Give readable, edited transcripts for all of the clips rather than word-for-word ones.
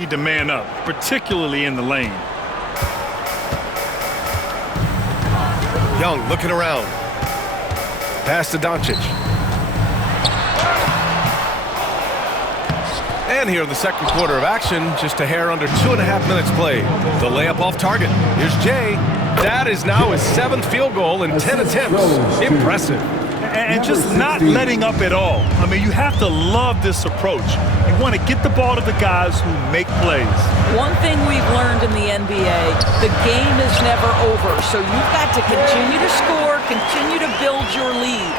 Need to man up, particularly in the lane. Young looking around. Pass to Doncic. And here in the second quarter of action, just a hair under 2.5 minutes played. The layup off target. Here's Jay. That is now his 7th field goal in 10 attempts. Impressive. And just not letting up at all. I mean, you have to love this approach. You want to get the ball to the guys who make plays. One thing we've learned in the NBA, the game is never over. So you've got to continue to score, continue to build your lead.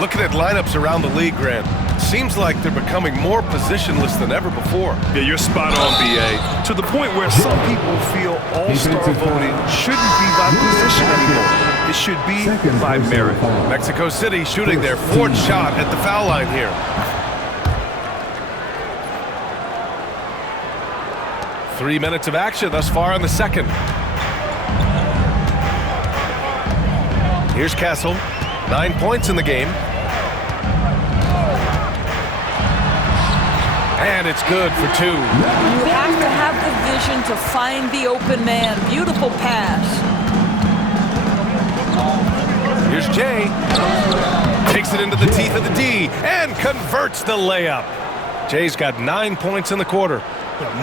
Looking at lineups around the league, Grant, seems like they're becoming more positionless than ever before. Yeah, you're spot on, B.A. To the point where some people feel all-star voting shouldn't be by position anymore. It should be by merit. Mexico City shooting their 4th shot at the foul line here. Three minutes of action thus far in the second. Here's Castle. 9 points in the game. And it's good for 2. You have to have the vision to find the open man. Beautiful pass. Here's Jay. Takes it into the teeth of the D and converts the layup. Jay's got 9 points in the quarter.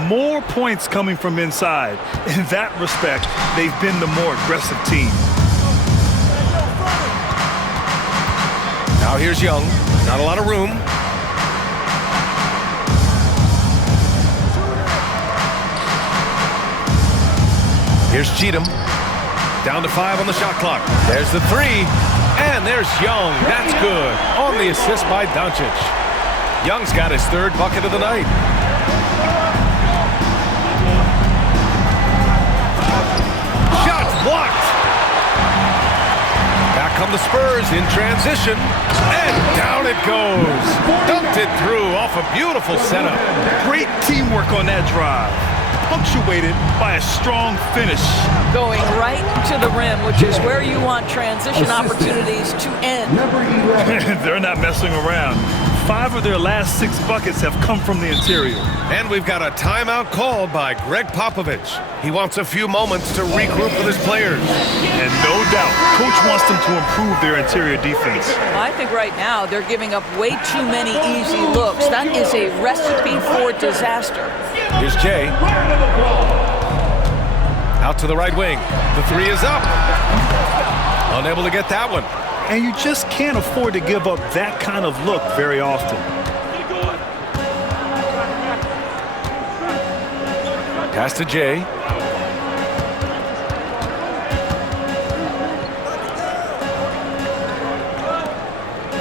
More points coming from inside. In that respect, they've been the more aggressive team. Now here's Young. Not a lot of room. Here's Cheatham. Down to 5 on the shot clock. There's the 3. And there's Young. That's good. On the assist by Doncic. Young's got his 3rd bucket of the night. Shots blocked. Back come the Spurs in transition. And down it goes. Dumped it through off a beautiful setup. Great teamwork on that drive. Punctuated by a strong finish. Going right to the rim, which is where you want transition opportunities to end. They're not messing around. 5 of their last 6 buckets have come from the interior. And we've got a timeout called by Greg Popovich. He wants a few moments to regroup with his players. And no doubt, Coach wants them to improve their interior defense. I think right now they're giving up way too many easy looks. That is a recipe for disaster. Here's Jay. Out to the right wing. The 3 is up. Unable to get that one. And you just can't afford to give up that kind of look very often. Pass to Jay.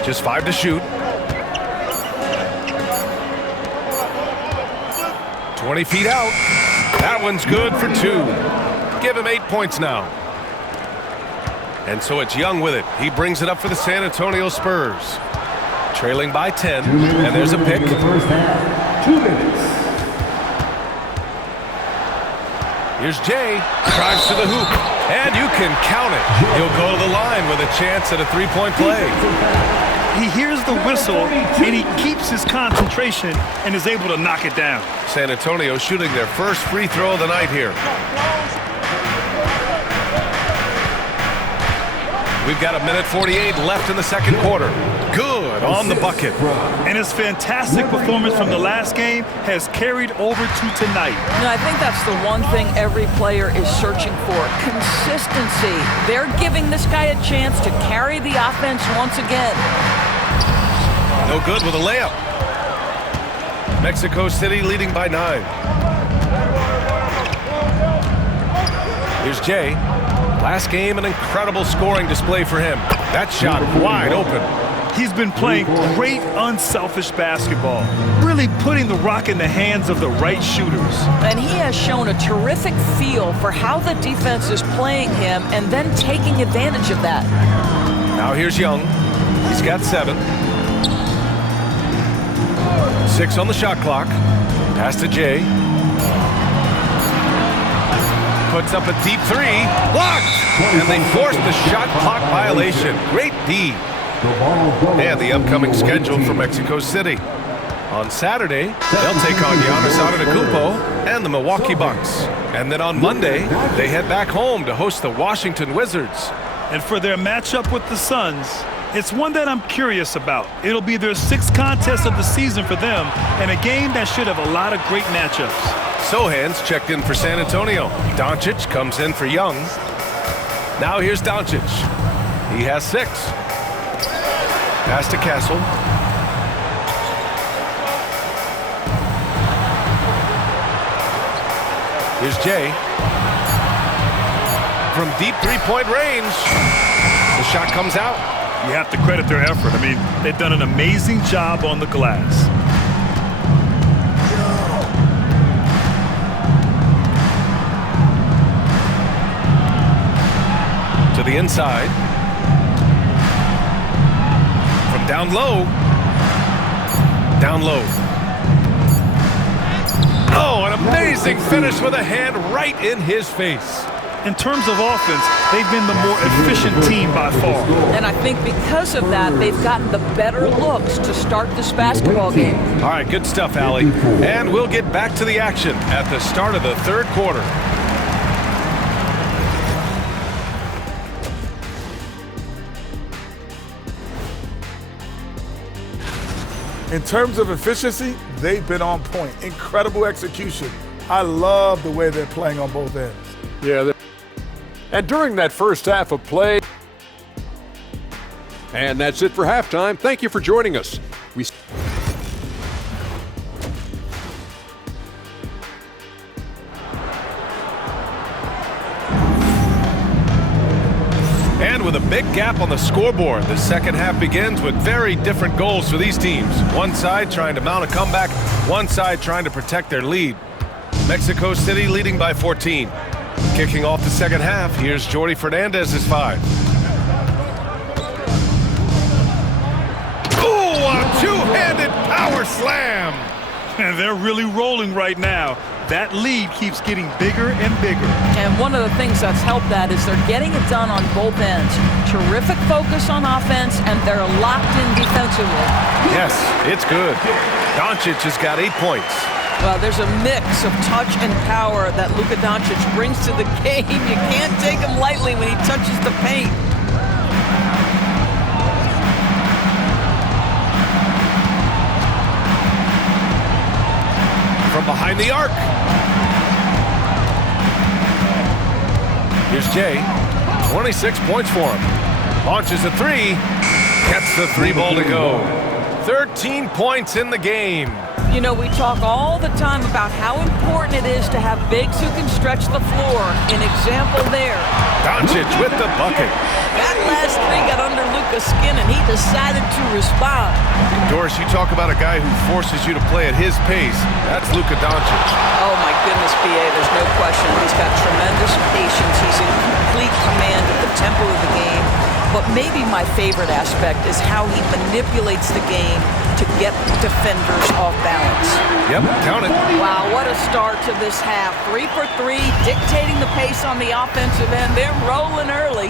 Just 5 to shoot. 20 feet out. That one's good for 2. Give him 8 points now. And so it's Young with it. He brings it up for the San Antonio Spurs. Trailing by 10. And there's a pick. 2 minutes. Here's Jay. Drives to the hoop. And you can count it. He'll go to the line with a chance at a 3-point play. He hears the whistle, and he keeps his concentration and is able to knock it down. San Antonio shooting their first free throw of the night here. We've got 1:48 left in the second quarter. Good on the bucket. And his fantastic performance from the last game has carried over to tonight. You know, I think that's the one thing every player is searching for. Consistency. They're giving this guy a chance to carry the offense once again. No good with a layup. Mexico City leading by 9. Here's Jay. Last game, an incredible scoring display for him. That shot wide open. He's been playing great, unselfish basketball, really putting the rock in the hands of the right shooters. And he has shown a terrific feel for how the defense is playing him and then taking advantage of that. Now here's Young. He's got 7. 6 on the shot clock. Pass to Jay. Puts up a deep 3. Blocked! And they forced the shot clock violation. Great D. And the upcoming schedule for Mexico City. On Saturday, they'll take on Giannis Antetokounmpo and the Milwaukee Bucks. And then on Monday, they head back home to host the Washington Wizards. And for their matchup with the Suns, it's one that I'm curious about. It'll be their 6th contest of the season for them, and a game that should have a lot of great matchups. Sohan's checked in for San Antonio. Doncic comes in for Young. Now here's Doncic. He has 6. Pass to Castle. Here's Jay. From deep three-point range. The shot comes out. You have to credit their effort. I mean, they've done an amazing job on the glass. To the inside. From down low. Down low. Oh, an amazing finish with a hand right in his face. In terms of offense, they've been the more efficient team by far. And I think because of that, they've gotten the better looks to start this basketball game. All right, good stuff, Allie. And we'll get back to the action at the start of the 3rd quarter. In terms of efficiency, they've been on point. Incredible execution. I love the way they're playing on both ends. Yeah. And during that first half of play, and that's it for halftime. Thank you for joining us. And with a big gap on the scoreboard, the second half begins with very different goals for these teams. One side trying to mount a comeback, one side trying to protect their lead. Mexico City leading by 14. Kicking off the second half, here's Jordi Fernandez's 5. Ooh, a two-handed power slam! And they're really rolling right now. That lead keeps getting bigger and bigger. And one of the things that's helped that is they're getting it done on both ends. Terrific focus on offense, and they're locked in defensively. Yes, it's good. Doncic has got 8 points. Well, there's a mix of touch and power that Luka Doncic brings to the game. You can't take him lightly when he touches the paint. From behind the arc. Here's Jay. 26 points for him. Launches a 3. Gets the 3-ball to go. 13 points in the game. You know, we talk all the time about how important it is to have bigs who can stretch the floor. An example there. Doncic with the bucket. That last 3 got under Luka's skin, and he decided to respond. Doris, you talk about a guy who forces you to play at his pace. That's Luka Doncic. Oh, my goodness, B.A., there's no question. He's got tremendous patience. He's in complete command of the tempo of the game. But maybe my favorite aspect is how he manipulates the game to get defenders off balance. Yep, count it. Wow, what a start to this half. 3 for 3, dictating the pace on the offensive end. They're rolling early.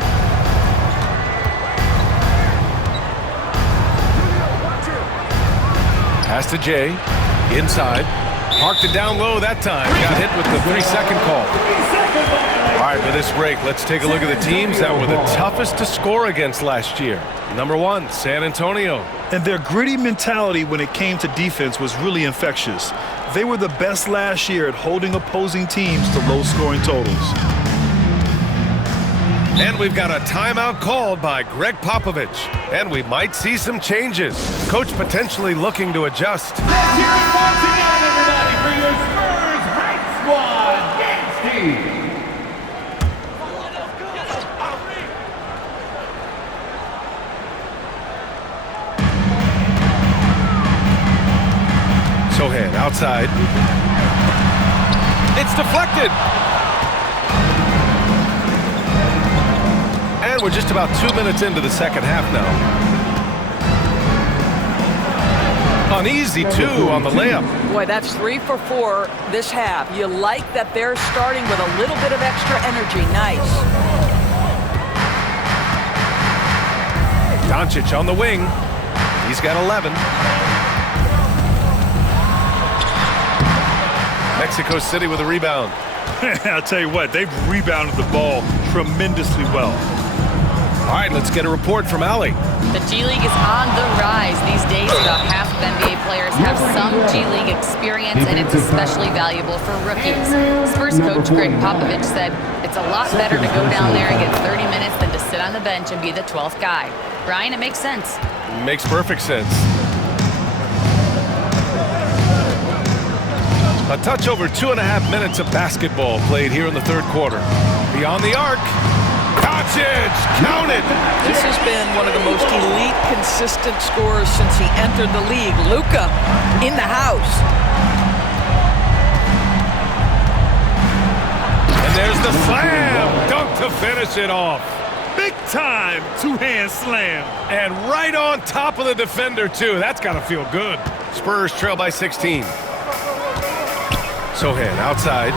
Pass to Jay. Inside. Parked it down low that time. Got hit with the 3-second call. All right, for this break, let's take a look at the teams that were the toughest to score against last year. Number 1, San Antonio. And their gritty mentality when it came to defense was really infectious. They were the best last year at holding opposing teams to low-scoring totals. And we've got a timeout called by Greg Popovich. And we might see some changes. Coach potentially looking to adjust. Let's hear it once again, everybody, for your Spurs Hype Squad dance team. Sohan outside. It's deflected. And we're just about 2 minutes into the second half now. Uneasy, 2 on the layup. Boy, that's 3 for 4 this half. You like that they're starting with a little bit of extra energy. Nice. Doncic on the wing. He's got 11. Mexico City with a rebound. I'll tell you what, they've rebounded the ball tremendously well. All right, let's get a report from Allie. The G League is on the rise these days. About half of NBA players have some G League experience, and it's especially valuable for rookies. Spurs coach Greg Popovich said it's a lot better to go down there and get 30 minutes than to sit on the bench and be the 12th guy. Brian, it makes sense. Makes perfect sense. A touch over 2.5 minutes of basketball played here in the third quarter. Beyond the arc. Doncic, count it! This has been one of the most elite, consistent scorers since he entered the league. Luka in the house. And there's the slam! Dunk to finish it off. Big time two-hand slam. And right on top of the defender, too. That's got to feel good. Spurs trail by 16. Sohan outside.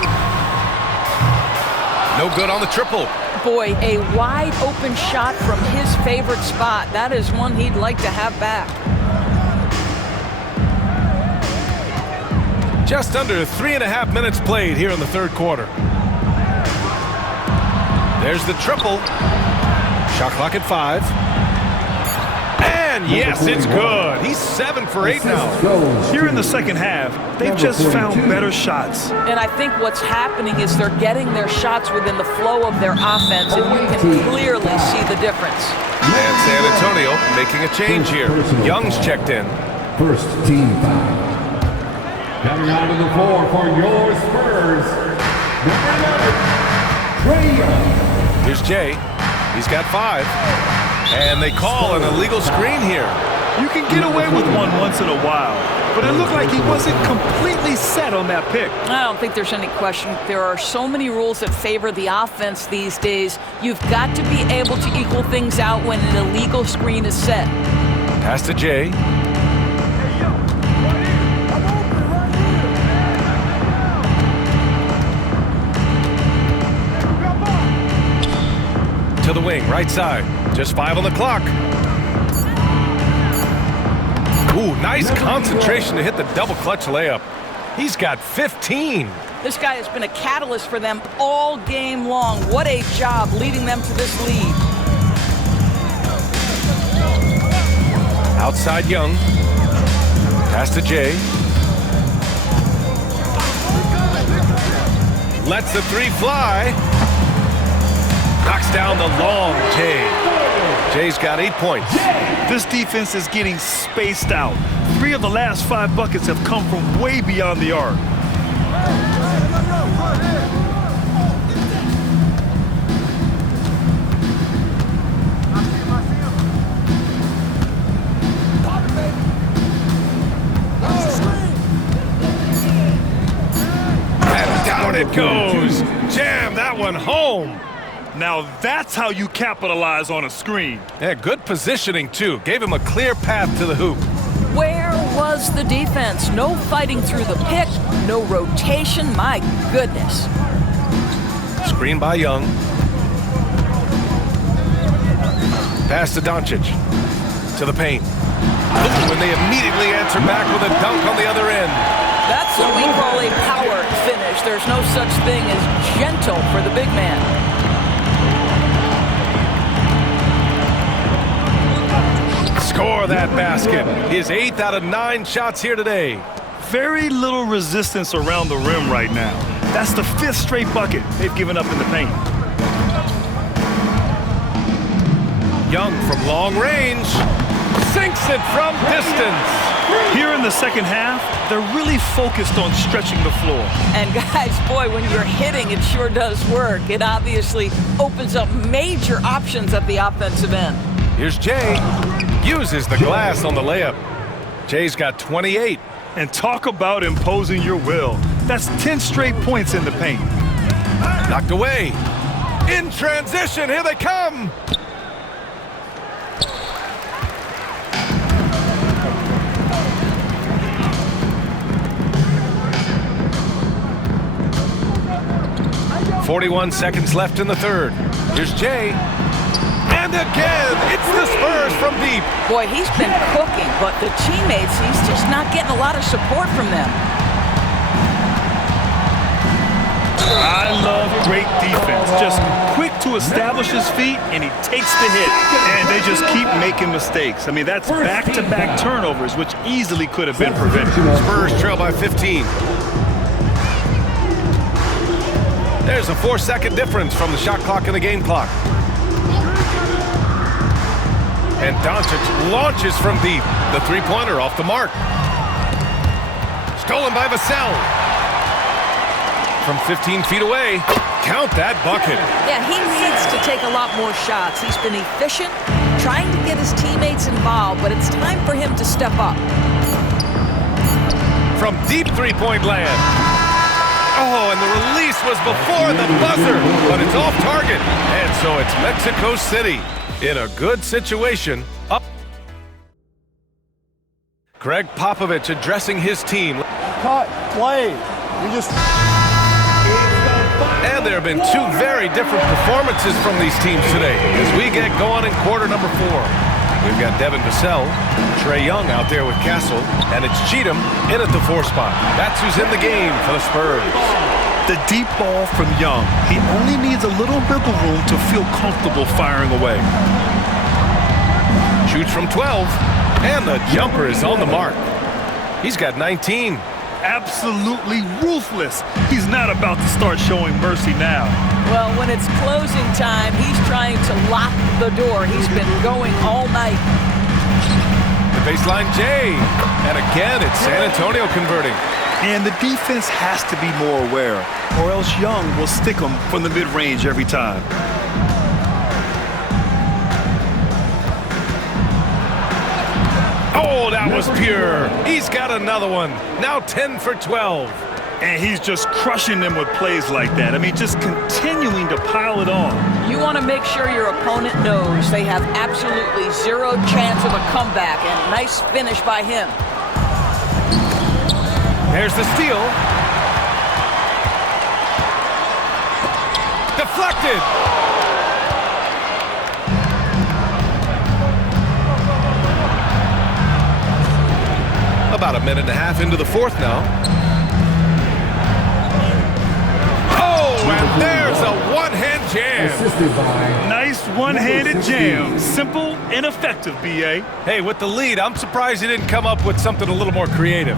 No good on the triple. Boy, a wide open shot from his favorite spot. That is one he'd like to have back. Just under 3.5 minutes played here in the third quarter. There's the triple. Shot clock at 5. And yes, it's good. He's 7 for 8 now. Here in the second half, they've just found better shots. And I think what's happening is they're getting their shots within the flow of their offense, and you can clearly see the difference. And San Antonio making a change here. Young's checked in. First team foul. Coming out of the floor for your Spurs, number 11, Trae Young. Here's Jay. He's got 5. And they call an illegal screen here. You can get away with one once in a while, but it looked like he wasn't completely set on that pick. I don't think there's any question. There are so many rules that favor the offense these days. You've got to be able to equal things out when an illegal screen is set. Pass to Jay. To the wing, right side. Just 5 on the clock. Ooh, nice concentration to hit the double clutch layup. He's got 15. This guy has been a catalyst for them all game long. What a job leading them to this lead. Outside Young. Pass to Jay. Lets the 3 fly. Knocks down the long Jay. Jay's got 8 points. This defense is getting spaced out. 3 of the last 5 buckets have come from way beyond the arc. And down it goes. Jam that one home. Now that's how you capitalize on a screen. Yeah, good positioning, too. Gave him a clear path to the hoop. Where was the defense? No fighting through the pick, no rotation. My goodness. Screen by Young. Pass to Doncic. To the paint. When they immediately answer back with a dunk on the other end. That's what we call a power finish. There's no such thing as gentle for the big man. Score that basket. His 8th out of 9 shots here today. Very little resistance around the rim right now. That's the 5th straight bucket they've given up in the paint. Young from long range. Sinks it from distance. Here in the second half, they're really focused on stretching the floor. And guys, boy, when you're hitting, it sure does work. It obviously opens up major options at the offensive end. Here's Jay. Uses the glass on the layup. Jay's got 28. And talk about imposing your will. That's 10 straight points in the paint. Knocked away. In transition, here they come. .41 seconds left in the third. Here's Jay. And again, it's the Spurs from deep. Boy, he's been cooking, but the teammates, he's just not getting a lot of support from them. great defense. Just quick to establish his feet, and he takes the hit. And they just keep making mistakes. I mean, that's back-to-back turnovers, which easily could have been prevented. Spurs trail by 15. There's a 4-second difference from the shot clock and the game clock. And Doncic launches from deep. The three-pointer off the mark. Stolen by Vassell. From 15 feet away. Count that bucket. Yeah, he needs to take a lot more shots. He's been efficient, trying to get his teammates involved, but it's time for him to step up. From deep three-point land. Oh, and the release was before the buzzer, but it's off target. And so it's Mexico City in a good situation. Up. Greg Popovich addressing his team. Cut, play. And there have been two very different performances from these teams today as we get going in quarter number 4. We've got Devin Vassell, Trae Young out there with Castle, and it's Cheatham in at the 4 spot. That's who's in the game for the Spurs. The deep ball from Young. He only needs a little wiggle room to feel comfortable firing away. Shoots from 12, and the jumper is on the mark. He's got 19. Absolutely ruthless. He's not about to start showing mercy now. Well, when it's closing time, he's trying to lock the door. He's been going all night. The baseline J. And again, it's San Antonio converting. And the defense has to be more aware, or else Young will stick them from the mid-range every time. Oh, that was pure. He's got another one. Now 10 for 12. And he's just crushing them with plays like that. I mean, just continuing to pile it on. You want to make sure your opponent knows they have absolutely zero chance of a comeback, and nice finish by him. There's the steal. Deflected. About a minute and a half into the 4th now. Oh, and there's a one-hand jam. Nice one-handed jam. Simple and effective, B.A. Hey, with the lead, I'm surprised he didn't come up with something a little more creative.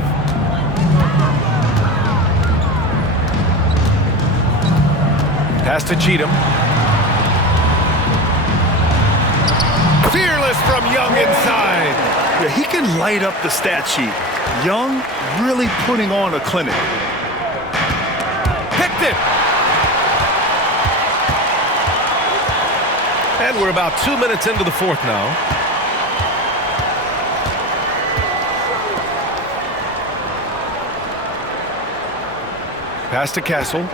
Pass to Cheatham. Fearless from Young inside. Yeah, he can light up the stat sheet. Young really putting on a clinic. Picked it. And we're about 2 minutes into the 4th now. Pass to Castle.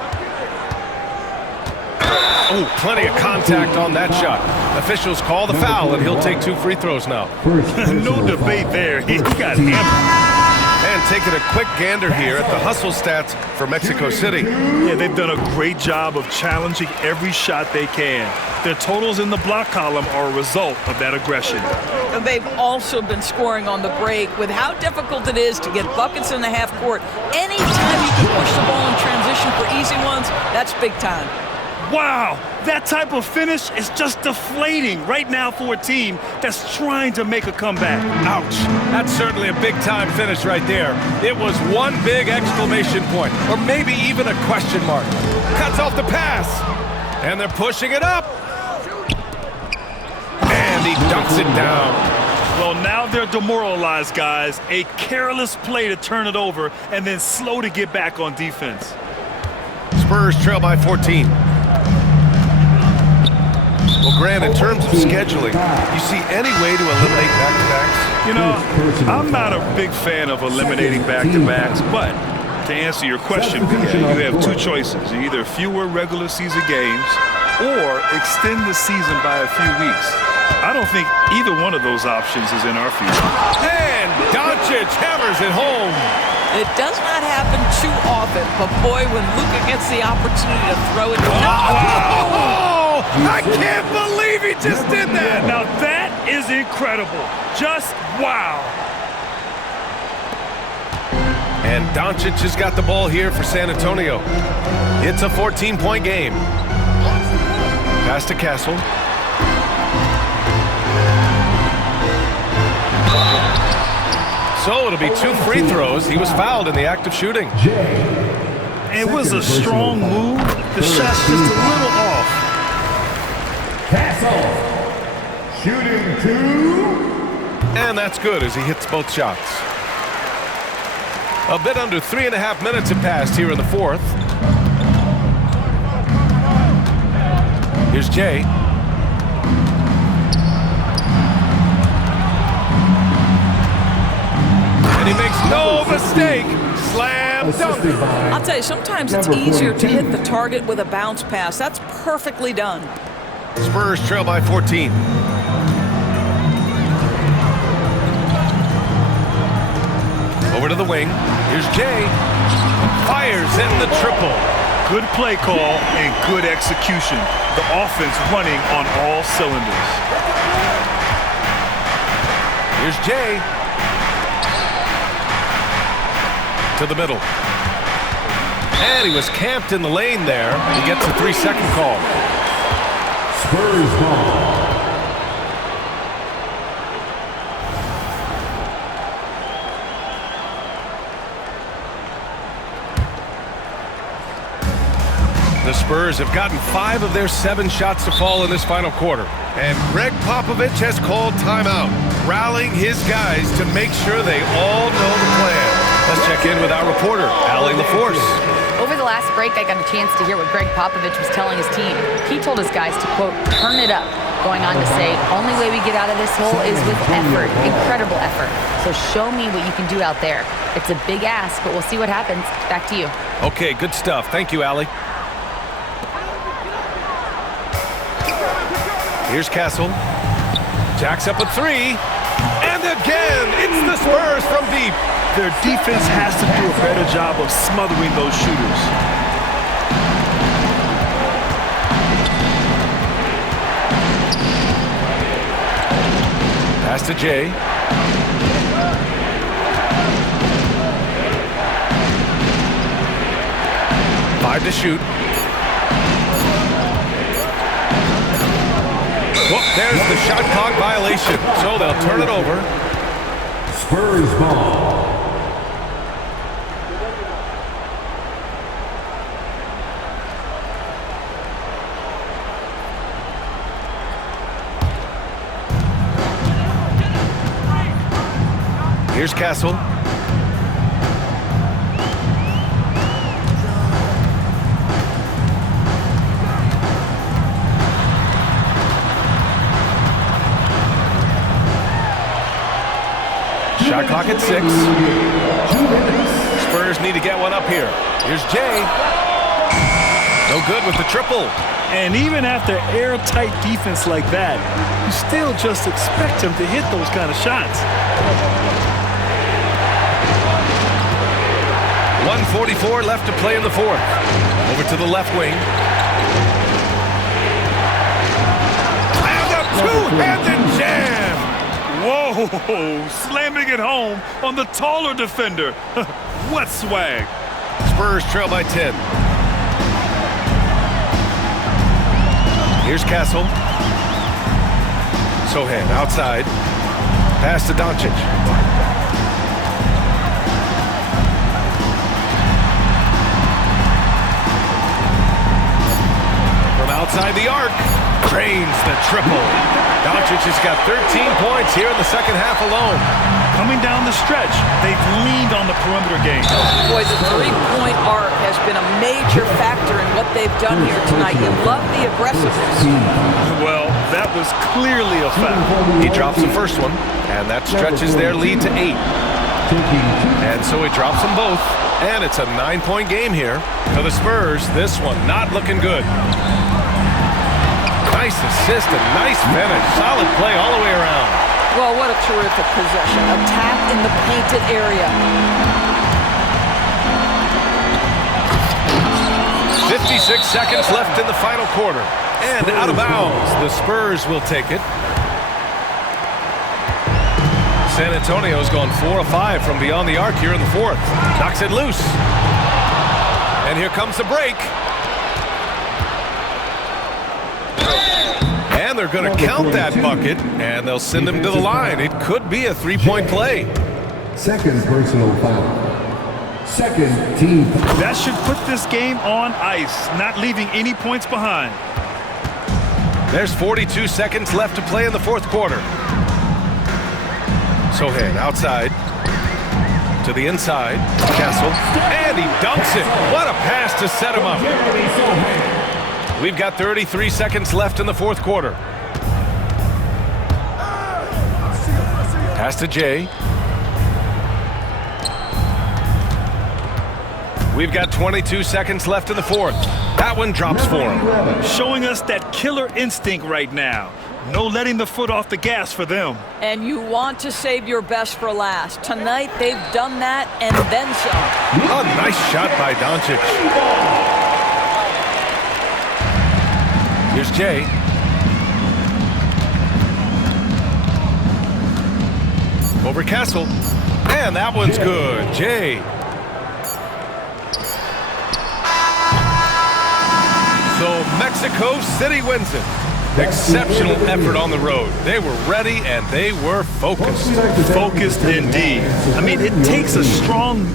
Oh, plenty of contact on that shot. Officials call the foul, and he'll take 2 free throws now. No debate there. He got hammered. And taking a quick gander here at the hustle stats for Mexico City. Yeah, they've done a great job of challenging every shot they can. Their totals in the block column are a result of that aggression. And they've also been scoring on the break. With how difficult it is to get buckets in the half court, anytime you can push the ball in transition for easy ones, that's big time. Wow, that type of finish is just deflating right now for a team that's trying to make a comeback. Ouch. That's certainly a big-time finish right there. It was one big exclamation point, or maybe even a question mark. Cuts off the pass, and they're pushing it up. And he dunks it down. Well, now they're demoralized, guys. A careless play to turn it over, and then slow to get back on defense. Spurs trail by 14. Well, Grant, in terms of scheduling, you see any way to eliminate back-to-backs? You know, I'm not a big fan of eliminating back-to-backs, but to answer your question, you have 2 choices. Either fewer regular season games or extend the season by a few weeks. I don't think either one of those options is in our future. And Doncic hammers it home. It does not happen too often, but boy, when Luka gets the opportunity to throw it. Oh, I can't believe he just did that. Now that is incredible. Just wow. And Doncic has got the ball here for San Antonio. It's a 14-point game. Pass to Castle. So it'll be 2 free throws. He was fouled in the act of shooting. It was a strong move. The shot's just a little off. Castle. Shooting 2. And that's good as he hits both shots. A bit under 3.5 minutes have passed here in the fourth. Here's Jay. And he makes no mistake. Slam dunk. I'll tell you, sometimes it's easier to hit the target with a bounce pass. That's perfectly done. Spurs trail by 14. Over to the wing. Here's Jay. Fires in the triple. Good play call and good execution. The offense running on all cylinders. Here's Jay. To the middle. And he was camped in the lane there. He gets a 3-second call. Spurs ball. The Spurs have gotten 5 of their 7 shots to fall in this final quarter. And Greg Popovich has called timeout, rallying his guys to make sure they all know the plan. Let's check in with our reporter, Allie LaForce. Over the last break, I got a chance to hear what Greg Popovich was telling his team. He told his guys to, quote, turn it up, going on to say, only way we get out of this hole is with effort, incredible effort. So show me what you can do out there. It's a big ask, but we'll see what happens. Back to you. Okay, good stuff. Thank you, Allie. Here's Castle. Jacks up a 3. And again, it's the Spurs from deep. Their defense has to do a better job of smothering those shooters. Pass to Jay. Five to shoot. Whoop, there's the shot clock violation. So they'll turn it over. Spurs ball. Here's Castle. Shot clock at 6. Spurs need to get one up here. Here's Jay. No good with the triple. And even after airtight defense like that, you still just expect him to hit those kind of shots. 1:44 left to play in the fourth. Over to the left wing. And a two-handed jam. Whoa, slamming it home on the taller defender. What swag. Spurs trail by 10. Here's Castle. Sohan outside. Pass to Doncic. From outside the arc. Drains the triple. Doncic has got 13 points here in the second half alone. Coming down the stretch, they've leaned on the perimeter game. Boy, the three-point arc has been a major factor in what they've done here tonight. You love the aggressiveness. Well, that was clearly a foul. He drops the first one, and that stretches their lead to 8. And so he drops them both, and it's a 9-point game here. For the Spurs, this one not looking good. Nice assist, a nice finish. Solid play all the way around. Well, what a terrific possession. Attack in the painted area. 56 seconds left in the final quarter. And out of bounds. The Spurs will take it. San Antonio's gone 4 of 5 from beyond the arc here in the fourth. Knocks it loose. And here comes the break. And they're going to count that bucket, and they'll send him to the line. It could be a three-point play. Second personal foul. Second team foul. That should put this game on ice, not leaving any points behind. There's 42 seconds left to play in the fourth quarter. Sochan outside to the inside. Castle, and he dunks it. What a pass to set him up. We've got 33 seconds left in the fourth quarter. Pass to Jay. We've got 22 seconds left in the fourth. That one drops for him. Showing us that killer instinct right now. No letting the foot off the gas for them. And you want to save your best for last. Tonight, they've done that and then some. A nice shot by Doncic. Here's Jay. Over Castle. And that one's good. Jay. So Mexico City wins it. Exceptional effort on the road. They were ready and they were focused. Focused indeed. I mean, it takes a strong